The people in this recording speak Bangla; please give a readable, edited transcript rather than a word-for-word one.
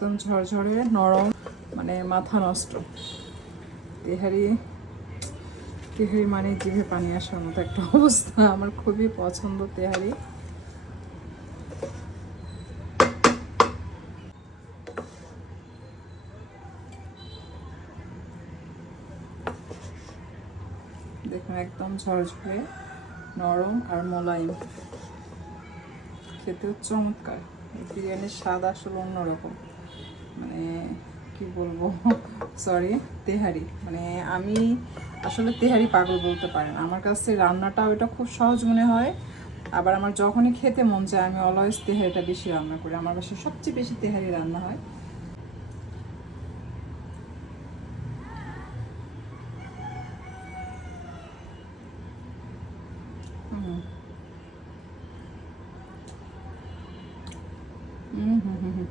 একদম ঝরঝরে নরম, মানে মাথা নষ্ট তেহারি। তেহারি মানে জিভে পানি আসার মতো একটা অবস্থা। আমার খুবই পছন্দ তেহারি। দেখুন একদম ঝরঝরে নরম আর মোলায়েম, খেতেও চমৎকার। বিরিয়ানির স্বাদ আসলে অন্যরকম, মানে কি বলবো, সরি, তেহারি মানে আমি আসলে তেহারি পাগল বলতে পারেন। আমার কাছে রান্নাটা ওইটা খুব সহজ মনে হয়। আবার আমার যখনই খেতে মন চায় আমি অলওয়েজ তেহারিটা বেশি রান্না করি। আমার বাসায় সবচেয়ে বেশি তেহারি রান্না হয়। হুম হুম হুম হুম হুম।